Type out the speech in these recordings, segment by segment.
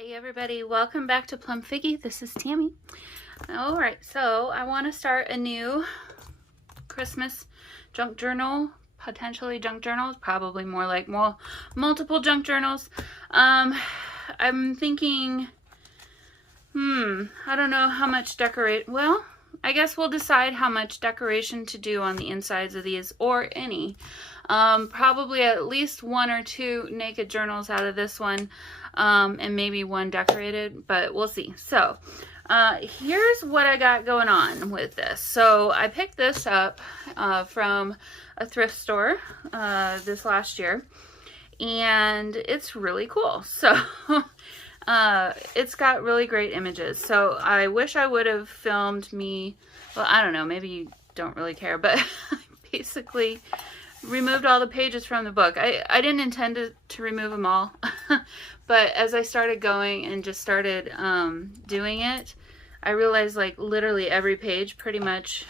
Hey everybody, welcome back to Plum Figgy. This is Tammy. Alright, so I want to start a new Christmas junk journal, potentially junk journals, probably more like multiple junk journals. I'm thinking, I don't know how much well, I guess we'll decide how much decoration to do on the insides of these, or any. Probably at least one or two naked journals out of this one, and maybe one decorated, but we'll see. So here's what I got going on with this. So I picked this up from a thrift store this last year, and it's really cool. So it's got really great images. So I wish I would have filmed me, well, I don't know, maybe you don't really care, but basically removed all the pages from the book. I didn't intend to remove them all, but as I started going and just started doing it, I realized like literally every page pretty much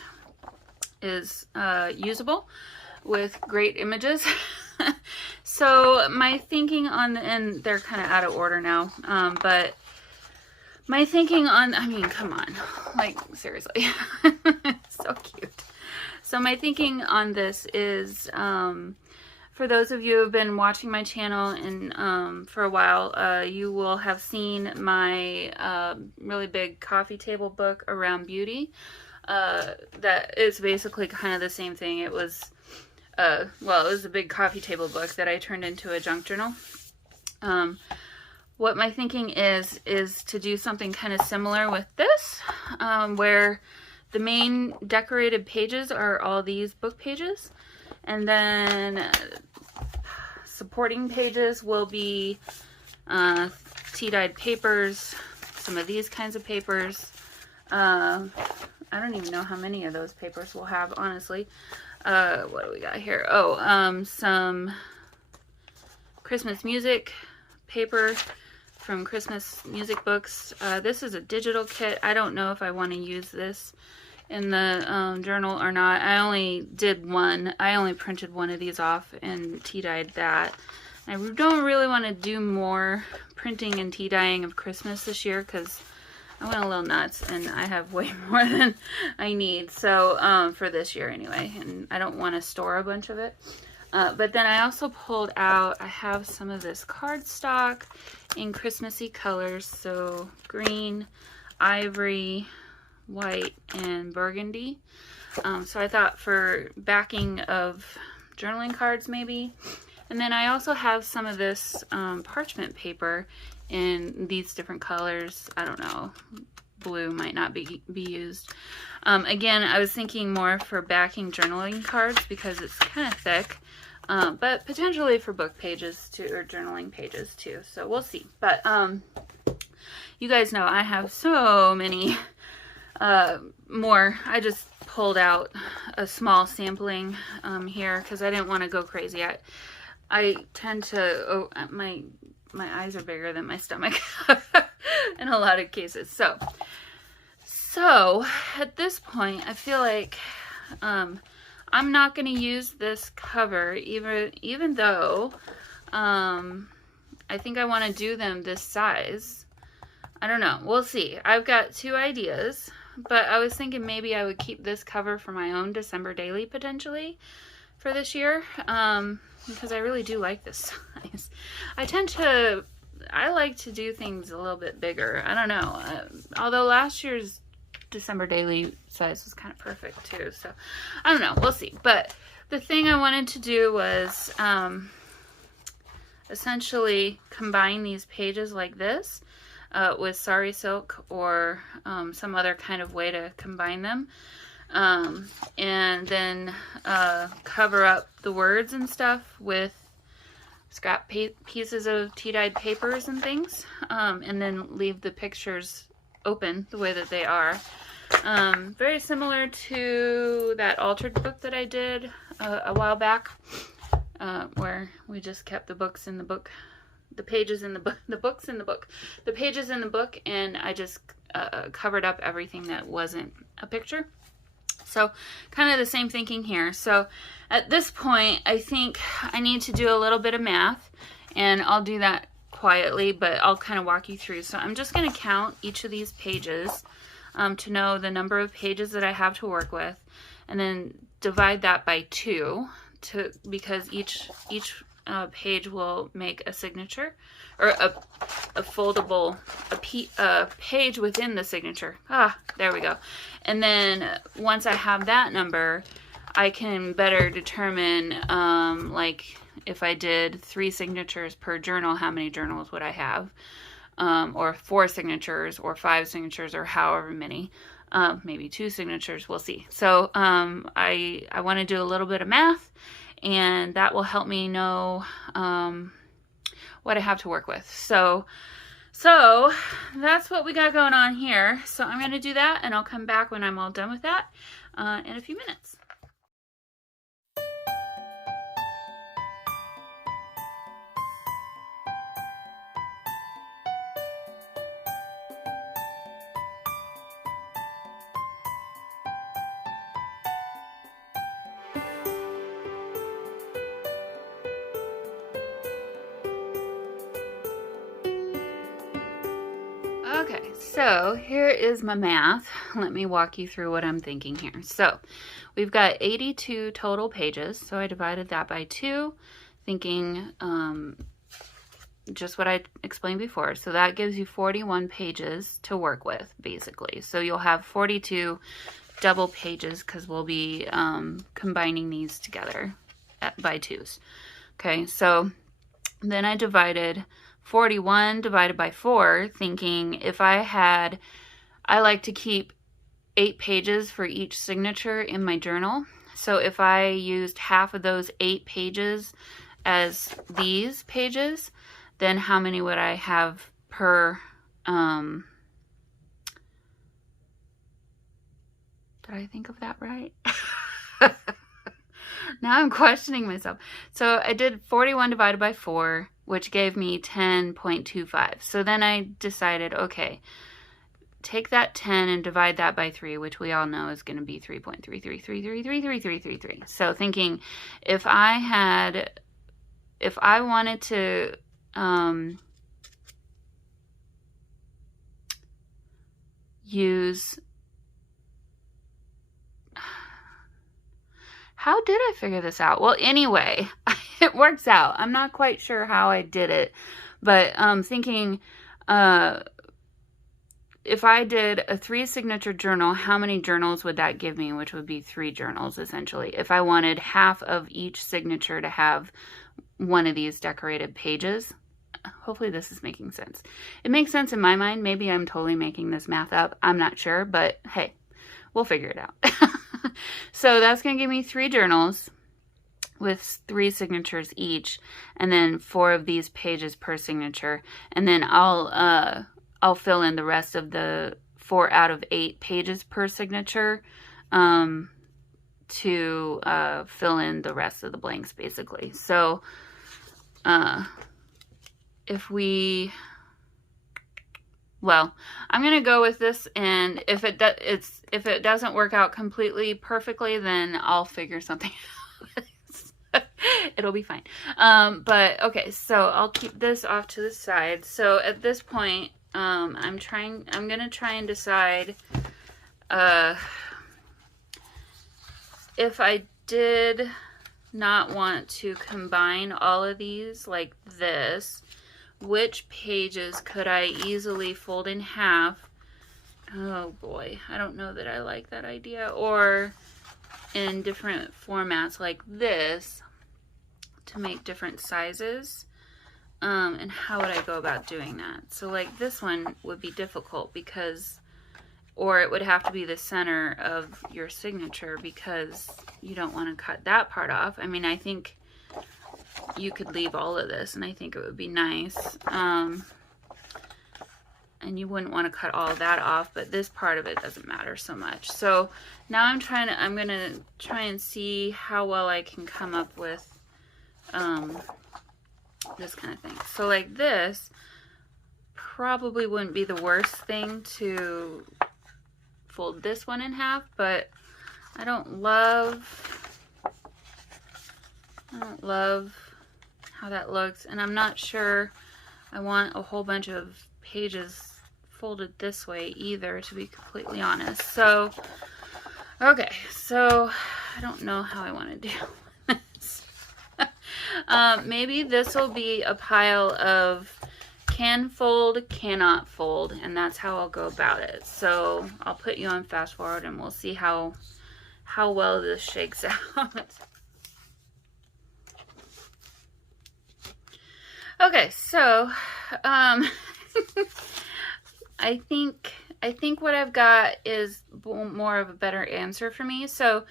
is usable with great images. So my thinking on, and they're kind of out of order now, but my thinking on, I mean, come on, like seriously, so cute. So my thinking on this is, for those of you who have been watching my channel and for a while, you will have seen my really big coffee table book around beauty. That is basically kind of the same thing. It was, well, it was a big coffee table book that I turned into a junk journal. What my thinking is to do something kind of similar with this, where the main decorated pages are all these book pages, and then supporting pages will be tea-dyed papers, some of these kinds of papers. I don't even know how many of those papers we'll have, honestly. What do we got here? Oh, some Christmas music paper from Christmas music books. This is a digital kit. I don't know if I want to use this in the journal or not. I only did one. I only printed one of these off and tea-dyed that. I don't really want to do more printing and tea-dyeing of Christmas this year because I went a little nuts and I have way more than I need. So for this year anyway, and I don't want to store a bunch of it. But then I also pulled out, I have some of this cardstock in Christmassy colors. So green, ivory, white, and burgundy. So I thought for backing of journaling cards maybe. And then I also have some of this parchment paper in these different colors. I don't know, blue might not be used. Again, I was thinking more for backing journaling cards because it's kind of thick, but potentially for book pages too, or journaling pages too. So we'll see. But you guys know I have so many more. I just pulled out a small sampling here because I didn't want to go crazy. I tend to, my eyes are bigger than my stomach in a lot of cases. So at this point, I feel like I'm not going to use this cover, even though I think I want to do them this size. I don't know. We'll see. I've got two ideas, but I was thinking maybe I would keep this cover for my own December daily potentially for this year, because I really do like this size. I like to do things a little bit bigger. I don't know. Although last year's December daily size was kind of perfect too. So I don't know. We'll see. But the thing I wanted to do was essentially combine these pages like this with sari silk or some other kind of way to combine them. And then cover up the words and stuff with scrap pieces of tea-dyed papers and things, and then leave the pictures open the way that they are. Very similar to that altered book that I did a while back, where we just kept the books in the book, the pages in the book, the books in the book, the pages in the book, and I just covered up everything that wasn't a picture. So kind of the same thinking here. So at this point, I think I need to do a little bit of math, and I'll do that quietly, but I'll kind of walk you through. So I'm just going to count each of these pages to know the number of pages that I have to work with, and then divide that by 2 because each page will make a signature, or a foldable page within the signature. There we go. And then once I have that number, I can better determine, like if I did 3 signatures per journal, how many journals would I have? Or 4 signatures, or 5 signatures, or however many. Maybe 2 signatures, we'll see. So I want to do a little bit of math, and that will help me know what I have to work with. So that's what we got going on here. So I'm going to do that, and I'll come back when I'm all done with that in a few minutes. Okay, so here is my math. Let me walk you through what I'm thinking here. So we've got 82 total pages, so I divided that by 2, thinking just what I explained before. So that gives you 41 pages to work with, basically. So you'll have 42 double pages because we'll be combining these together by 2s. Okay, so then I divided 41 divided by 4, thinking if I like to keep 8 pages for each signature in my journal. So if I used half of those 8 pages as these pages, then how many would I have per, did I think of that right? Now I'm questioning myself. So I did 41 divided by 4, which gave me 10.25. So then I decided, okay, take that 10 and divide that by 3, which we all know is going to be 3.3333333333. So thinking if I wanted to use, how did I figure this out? Well, anyway, it works out. I'm not quite sure how I did it, but thinking if I did a 3 signature journal, how many journals would that give me? Which would be 3 journals, essentially. If I wanted half of each signature to have one of these decorated pages. Hopefully this is making sense. It makes sense in my mind. Maybe I'm totally making this math up. I'm not sure, but hey, we'll figure it out. So that's going to give me 3 journals with 3 signatures each, and then 4 of these pages per signature. And then I'll fill in the rest of the 4 out of 8 pages per signature to fill in the rest of the blanks, basically. So well, I'm going to go with this, and if it doesn't work out completely perfectly, then I'll figure something out. It'll be fine. But okay, so I'll keep this off to the side. So at this point, I'm going to try and decide if I did not want to combine all of these like this, which pages could I easily fold in half? Oh boy, I don't know that I like that idea. Or in different formats like this to make different sizes. And how would I go about doing that? So like this one would be difficult because, or it would have to be the center of your signature because you don't want to cut that part off. I mean, I think you could leave all of this, and I think it would be nice. And you wouldn't want to cut all of that off, but this part of it doesn't matter so much. So now I'm going to try and see how well I can come up with this kind of thing. So like this probably wouldn't be the worst thing to fold this one in half, but I don't love how that looks, and I'm not sure I want a whole bunch of pages folded this way either, to be completely honest. So, okay, so I don't know how I want to do this. Maybe this will be a pile of can fold, cannot fold, and that's how I'll go about it. So I'll put you on fast forward and we'll see how well this shakes out. Okay, so I think what I've got is more of a better answer for me. So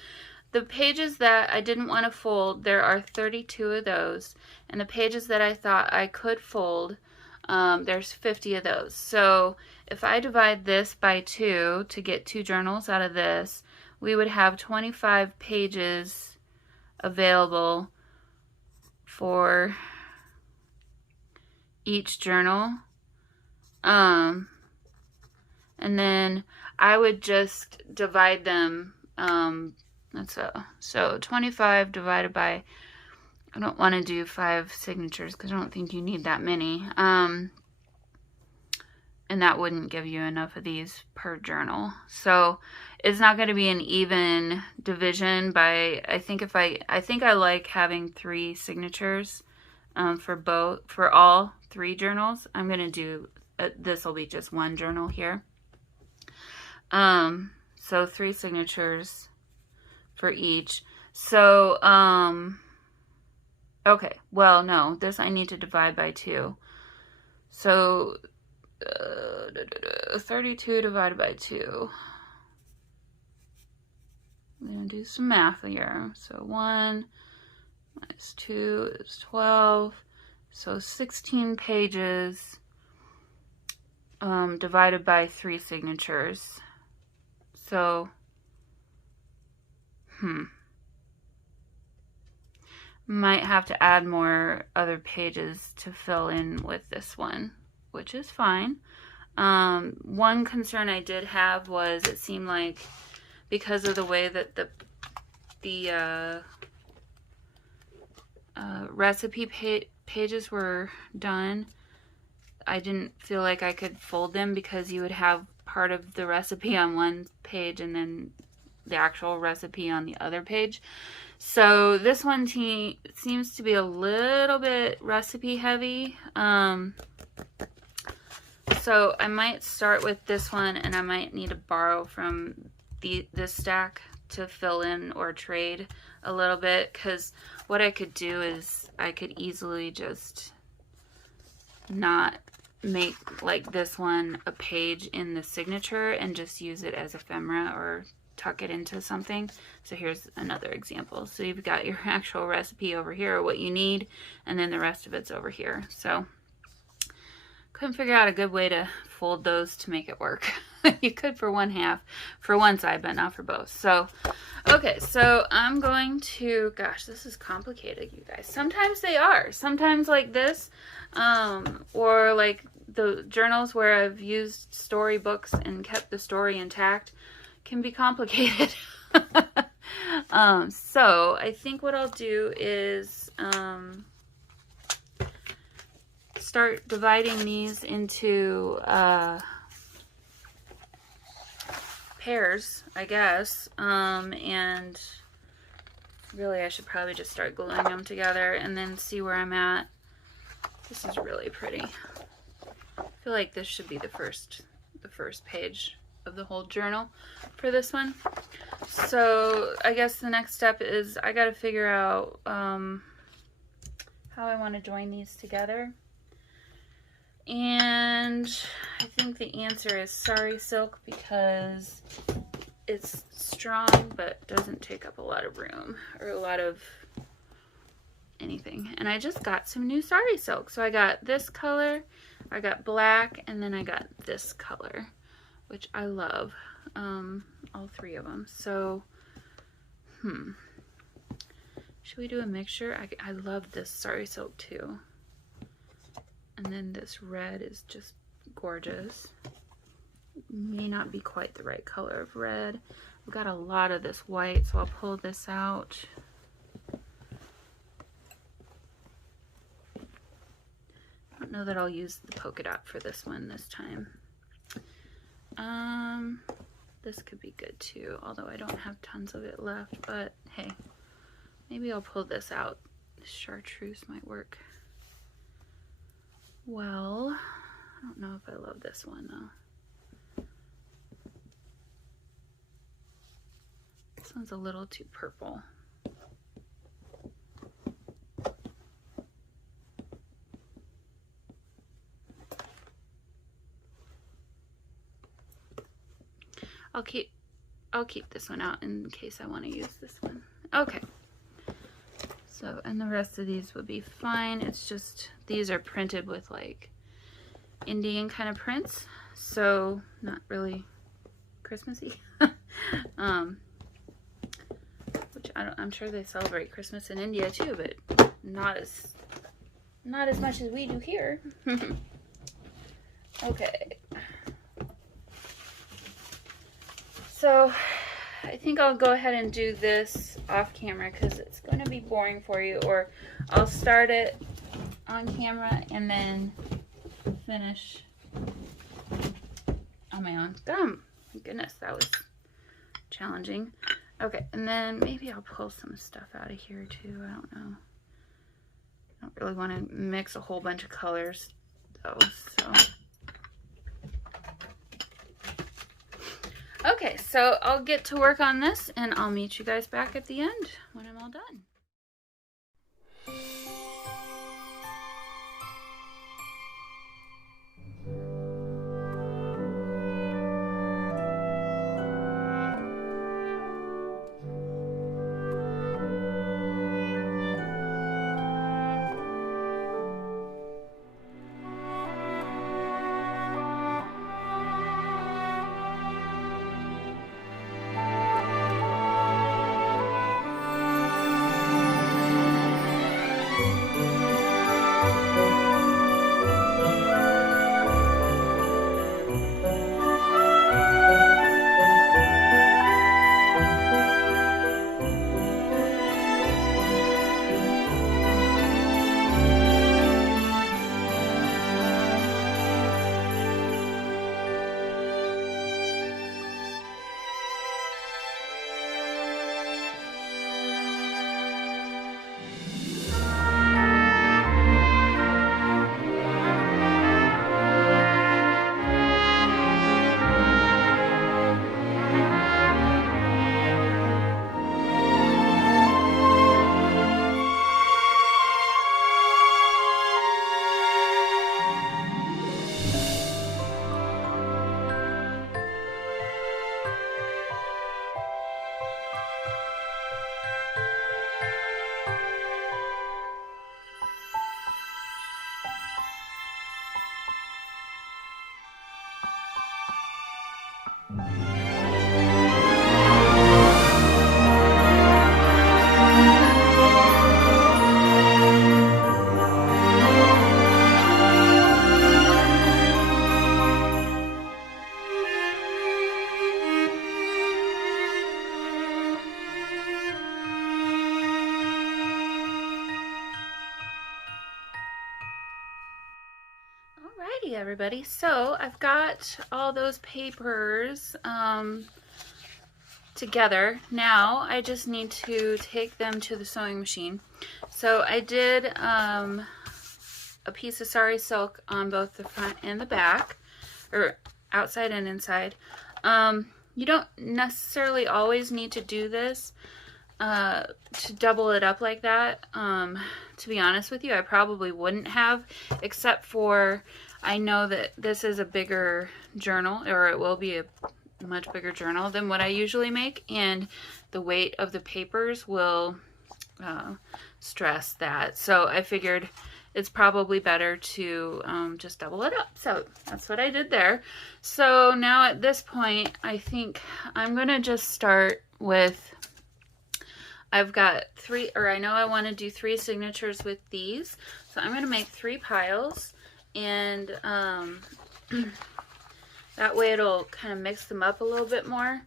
the pages that I didn't want to fold, there are 32 of those, and the pages that I thought I could fold, there's 50 of those. So if I divide this by 2 to get 2 journals out of this, we would have 25 pages available for each journal. And then I would just divide them, so 25 divided by, I don't want to do 5 signatures because I don't think you need that many. And that wouldn't give you enough of these per journal. So it's not going to be an even division by, I think I like having 3 signatures for all 3 journals. I'm going to do, this will be just 1 journal here. So 3 signatures for each. So, okay, well, no, this I need to divide by 2. So, 32 divided by 2. I'm going to do some math here. So 1 minus 2 is 12. So 16 pages divided by 3 signatures. So, might have to add more other pages to fill in with this one, which is fine. One concern I did have was it seemed like because of the way that the recipe pages were done, I didn't feel like I could fold them because you would have part of the recipe on one page and then the actual recipe on the other page. So this one seems to be a little bit recipe heavy. So I might start with this one, and I might need to borrow from this stack to fill in or trade a little bit, because what I could do is I could easily just not make like this one a page in the signature and just use it as ephemera or tuck it into something. So here's another example. So you've got your actual recipe over here, what you need, and then the rest of it's over here. So couldn't figure out a good way to fold those to make it work. You could for one side, but not for both. So, okay, so I'm going to, gosh, this is complicated, you guys. Sometimes they are. Sometimes like this, or like the journals where I've used storybooks and kept the story intact, can be complicated. So I think what I'll do is start dividing these into pairs, I guess, and really I should probably just start gluing them together and then see where I'm at. This is really pretty. I feel like this should be the first page of the whole journal for this one. So I guess the next step is I gotta figure out how I want to join these together. And I think the answer is sari silk because it's strong but doesn't take up a lot of room or a lot of anything. And I just got some new sari silk. So I got this color, I got black, and then I got this color, which I love, all 3 of them. So, should we do a mixture? I love this sari silk too. And then this red is just gorgeous. May not be quite the right color of red. I've got a lot of this white, so I'll pull this out. I don't know that I'll use the polka dot for this one this time. This could be good too, although I don't have tons of it left, but hey, maybe I'll pull this out. This chartreuse might work well. I don't know if I love this one though. This one's a little too purple. I'll keep this one out in case I want to use this one. Okay. So, and the rest of these would be fine. It's just, these are printed with like Indian kind of prints. So, not really Christmassy. Which I'm sure they celebrate Christmas in India too, but not as much as we do here. Okay. So I think I'll go ahead and do this off camera because it's going to be boring for you, or I'll start it on camera and then finish on my own. My goodness, that was challenging. Okay, and then maybe I'll pull some stuff out of here too. I don't know. I don't really want to mix a whole bunch of colors though, so. Okay, so I'll get to work on this and I'll meet you guys back at the end when I'm all done. Alrighty, everybody. So I've got all those papers together. Now I just need to take them to the sewing machine. So I did a piece of sari silk on both the front and the back, or outside and inside. You don't necessarily always need to do this to double it up like that. To be honest with you, I probably wouldn't have, except for I know that this is a bigger journal, or it will be a much bigger journal than what I usually make, and the weight of the papers will stress that. So I figured it's probably better to just double it up. So that's what I did there. So now at this point, I think I'm gonna just start with, I've got three, or I know I want to do 3 signatures with these. So I'm gonna make 3 piles, and that way it'll kind of mix them up a little bit more,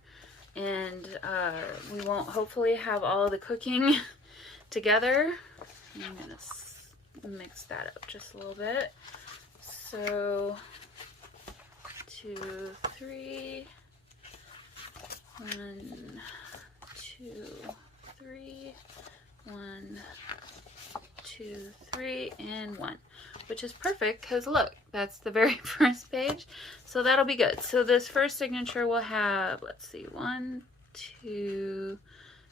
and we won't hopefully have all of the cooking together. I'm gonna mix that up just a little bit. So 2, 3, 1, 2, 3, 1, 2, 3, and 1, which is perfect because look, that's the very first page. So that'll be good. So this first signature will have, let's see, 1, 2,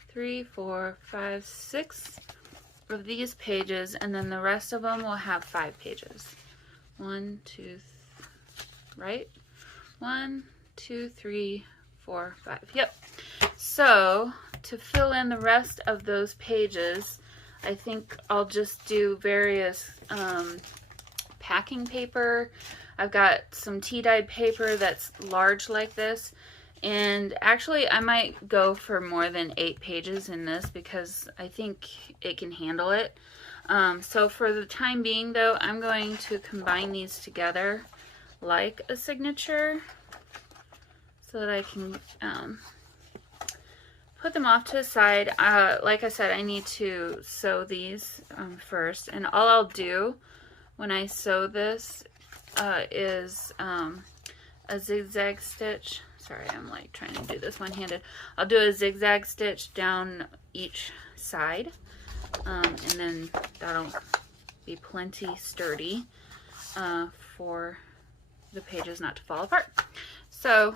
3, 4, 5, 6 of these pages, and then the rest of them will have 5 pages. 1, 2, right? 1, 2, 3, 4, 5. Yep. So to fill in the rest of those pages, I think I'll just do various packing paper. I've got some tea-dyed paper that's large like this. And actually, I might go for more than 8 pages in this because I think it can handle it. So for the time being, though, I'm going to combine these together like a signature so that I can put them off to the side. Like I said, I need to sew these first. And all I'll do when I sew this is a zigzag stitch. Sorry, I'm like trying to do this one-handed. I'll do a zigzag stitch down each side, and then that'll be plenty sturdy for the pages not to fall apart. So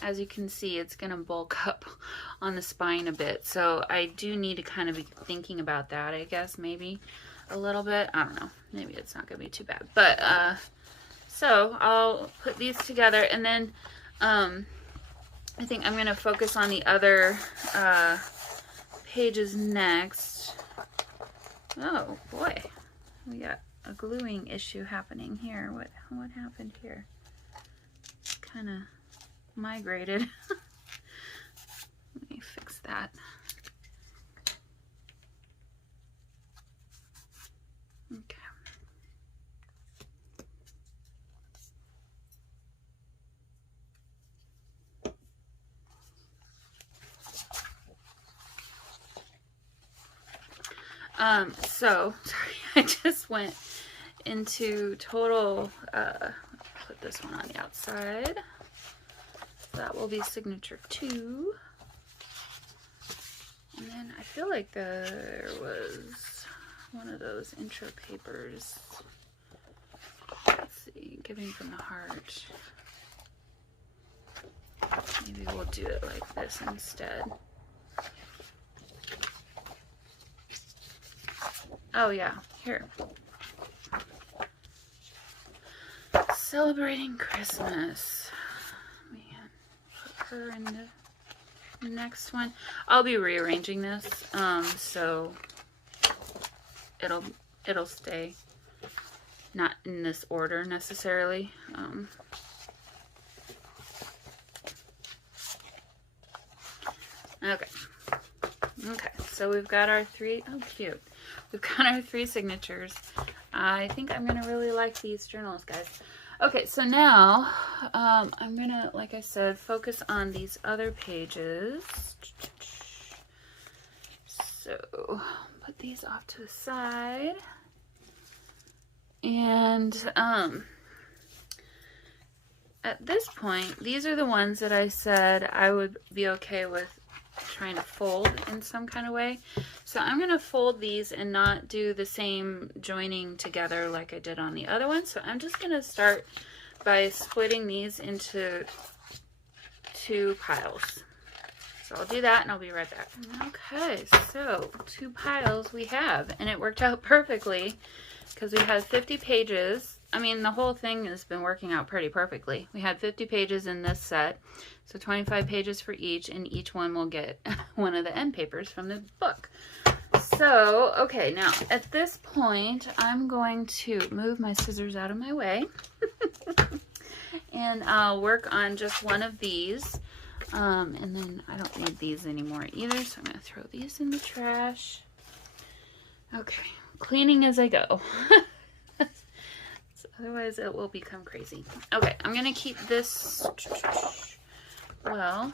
as you can see, it's gonna bulk up on the spine a bit, so I do need to kind of be thinking about that, I guess, maybe a little bit. I don't know, maybe it's not gonna be too bad, but so I'll put these together, and then I think I'm going to focus on the other pages next. Oh boy, we got a gluing issue happening here. What happened here? Kind of migrated. Let me fix that. Okay. So sorry, I just went into total, put this one on the outside. That will be signature 2. And then I feel like there was one of those intro papers. Let's see, Giving from the Heart. Maybe we'll do it like this instead. Oh yeah, here. Celebrating Christmas. Man, put her in the next one. I'll be rearranging this, so it'll stay not in this order necessarily. Okay, so we've got our 3, oh cute. We've got our 3 signatures. I think I'm gonna really like these journals, guys. Okay, so now I'm gonna, like I said, focus on these other pages. So put these off to the side. And at this point, these are the ones that I said I would be okay with trying to fold in some kind of way. So I'm going to fold these and not do the same joining together like I did on the other one. So I'm just going to start by splitting these into 2 piles. So I'll do that and I'll be right back. Okay, so 2 piles we have, and it worked out perfectly because we had 50 pages. I mean, the whole thing has been working out pretty perfectly. We had 50 pages in this set, so 25 pages for each, and each one will get one of the end papers from the book. So, okay, now at this point, I'm going to move my scissors out of my way, and I'll work on just one of these, and then I don't need these anymore either, so I'm going to throw these in the trash. Okay, cleaning as I go. Otherwise it will become crazy. Okay, I'm gonna keep this, well,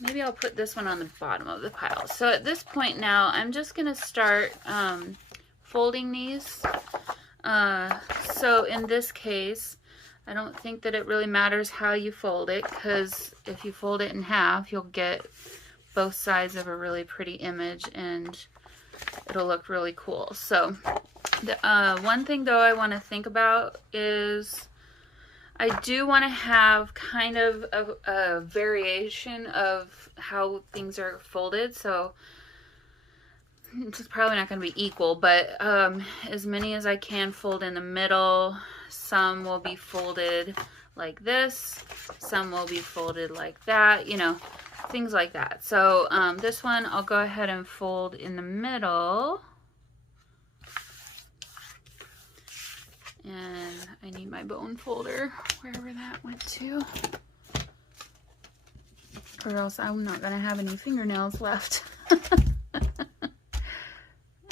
maybe I'll put this one on the bottom of the pile. So at this point now, I'm just gonna start folding these So in this case, I don't think that it really matters how you fold it, because if you fold it in half, you'll get both sides of a really pretty image and it'll look really cool. So the one thing though I want to think about is I do want to have kind of a variation of how things are folded. So it's probably not going to be equal, but as many as I can fold in the middle. Some will be folded like this, some will be folded like that, you know, things like that. So this one I'll go ahead and fold in the middle. And I need my bone folder, wherever that went to, or else I'm not going to have any fingernails left.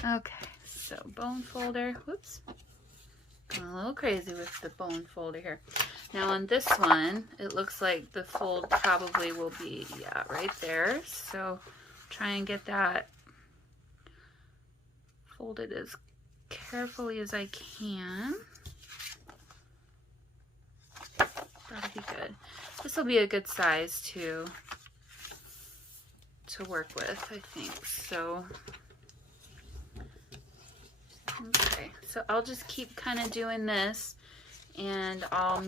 Okay, so bone folder, whoops. Going a little crazy with the bone folder here. Now on this one, it looks like the fold probably will be, yeah, right there. So try and get that folded as carefully as I can. That'll be good. This will be a good size to work with, I think. So okay, so I'll just keep kind of doing this, and I'll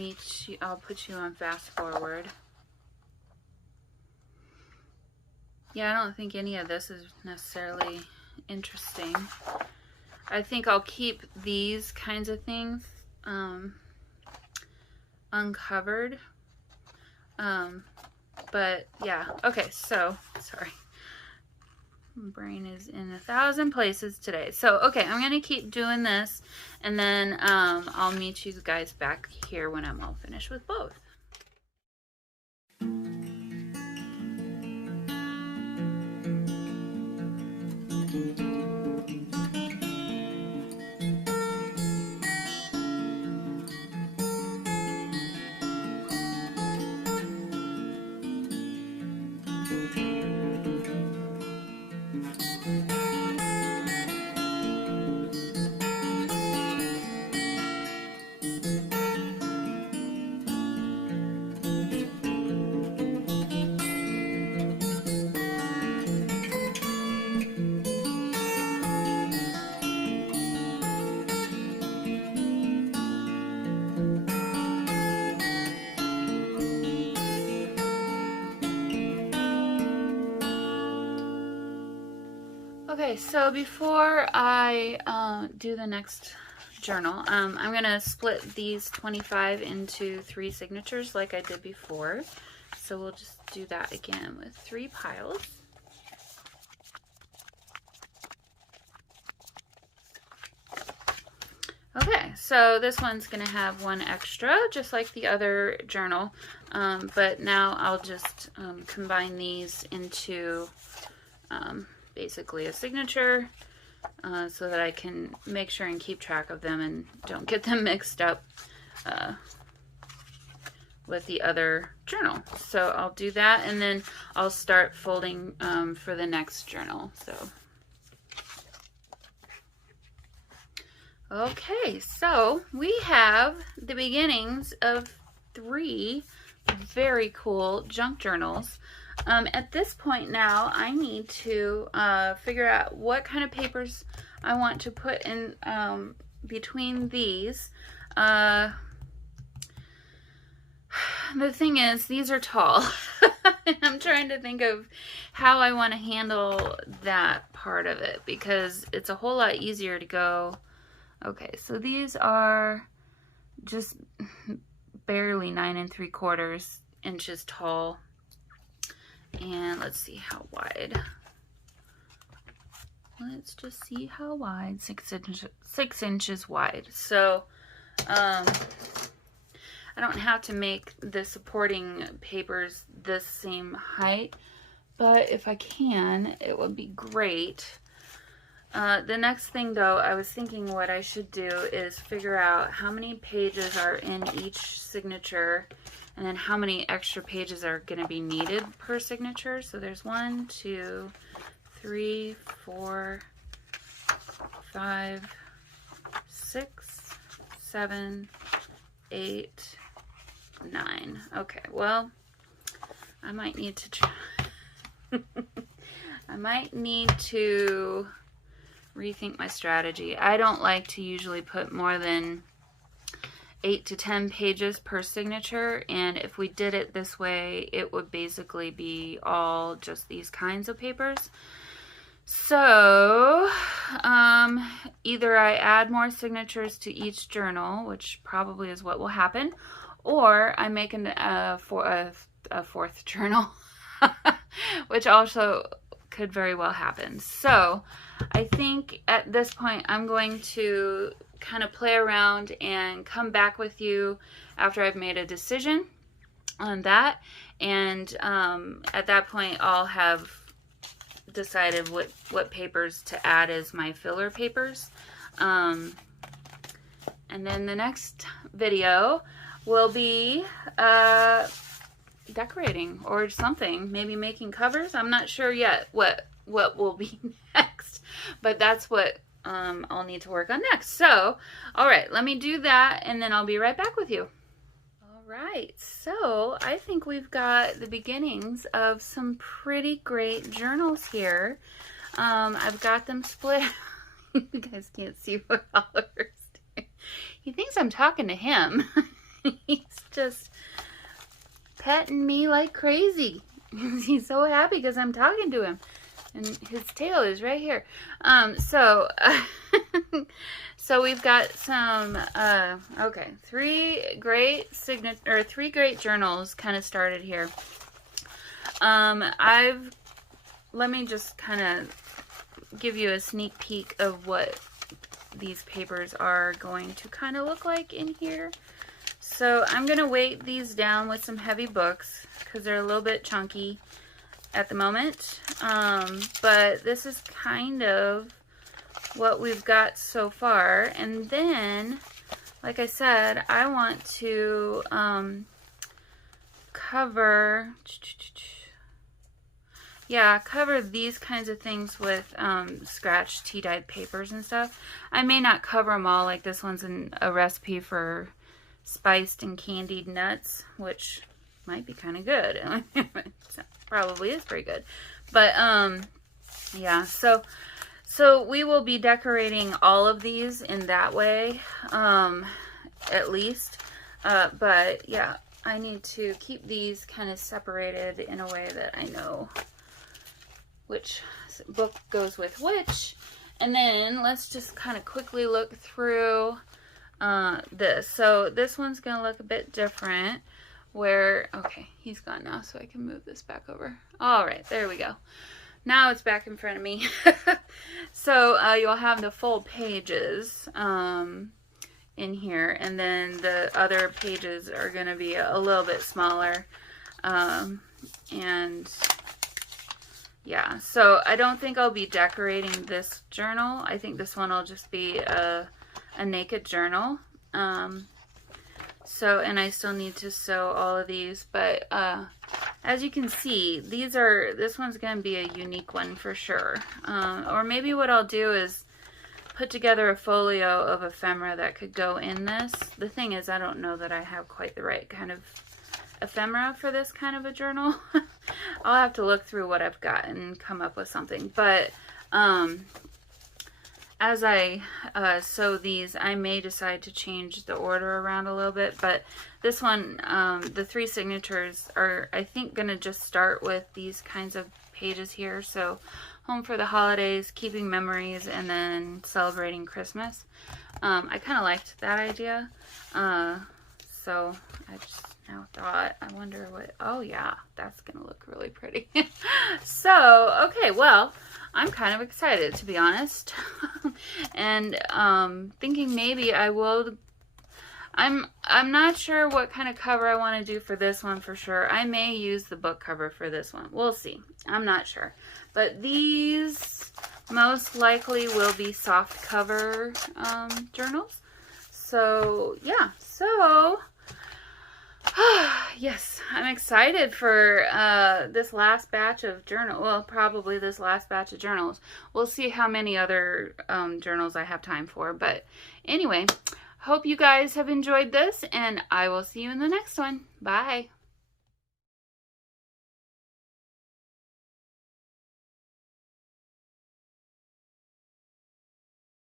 put you on fast forward. Yeah, I don't think any of this is necessarily interesting. I think I'll keep these kinds of things uncovered. But yeah, okay, so sorry. My brain is in 1,000 places today. So, okay, I'm going to keep doing this, and then I'll meet you guys back here when I'm all finished with both. Okay, so before I do the next journal, I'm going to split these 25 into 3 signatures like I did before. So we'll just do that again with 3 piles. Okay, so this one's going to have 1 extra, just like the other journal, but now I'll just combine these into basically a signature so that I can make sure and keep track of them and don't get them mixed up with the other journal. So I'll do that, and then I'll start folding for the next journal. So okay, so we have the beginnings of 3 very cool junk journals. At this point now, I need to figure out what kind of papers I want to put in between these. The thing is, these are tall. I'm trying to think of how I want to handle that part of it, because it's a whole lot easier to go, okay, so these are just barely 9 3/4 inches tall. And let's see how wide. Let's just see how wide. 6 inches wide. So I don't have to make the supporting papers this same height, but if I can, it would be great. The next thing though, I was thinking what I should do is figure out how many pages are in each signature, and then how many extra pages are going to be needed per signature. So there's 1, 2, 3, 4, 5, 6, 7, 8, 9. Okay, well, I might need to try. I might need to rethink my strategy. I don't like to usually put more than 8 to 10 pages per signature, and if we did it this way, it would basically be all just these kinds of papers. So either I add more signatures to each journal, which probably is what will happen, or I make a fourth journal, which also could very well happen. So I think at this point I'm going to kind of play around and come back with you after I've made a decision on that, and at that point I'll have decided what papers to add as my filler papers, and then the next video will be decorating or something, maybe making covers. I'm not sure yet what will be next, but that's what I'll need to work on next. So all right, let me do that and then I'll be right back with you. Right, so I think we've got the beginnings of some pretty great journals here. I've got them split. You guys can't see what Oliver's doing. He thinks I'm talking to him. He's just petting me like crazy. He's so happy because I'm talking to him. And his tail is right here. So we've got some, okay, three great journals kind of started here. Let me just kind of give you a sneak peek of what these papers are going to kind of look like in here. So I'm going to weight these down with some heavy books because they're a little bit chunky at the moment, but this is kind of what we've got so far. And then, like I said, I want to cover these kinds of things with scratch tea-dyed papers and stuff. I may not cover them all, like this one's a recipe for spiced and candied nuts, which might be kind of good. Probably is pretty good, but yeah, so we will be decorating all of these in that way, at least, but yeah, I need to keep these kind of separated in a way that I know which book goes with which. And then let's just kind of quickly look through this. So this one's gonna look a bit different, where, okay, he's gone now, so I can move this back over. All right, there we go. Now it's back in front of me. So you'll have the full pages in here, and then the other pages are going to be a little bit smaller. And yeah, so I don't think I'll be decorating this journal. I think this one will just be a naked journal. So, and I still need to sew all of these, but as you can see, this one's going to be a unique one for sure. Or maybe what I'll do is put together a folio of ephemera that could go in this. The thing is, I don't know that I have quite the right kind of ephemera for this kind of a journal. I'll have to look through what I've got and come up with something. But as I sew these, I may decide to change the order around a little bit, but this one, the three signatures are, I think, going to just start with these kinds of pages here. So, home for the holidays, keeping memories, and then celebrating Christmas. I kind of liked that idea. So, I just now thought, I wonder what, oh yeah, that's going to look really pretty. So, okay, well, I'm kind of excited, to be honest. And thinking maybe I will, I'm not sure what kind of cover I want to do for this one for sure. I may use the book cover for this one. We'll see. I'm not sure. But these most likely will be soft cover journals. So yeah, so yes, I'm excited for this last batch of probably this last batch of journals. We'll see how many other journals I have time for. But anyway, Hope you guys have enjoyed this, and I will see you in the next one. Bye.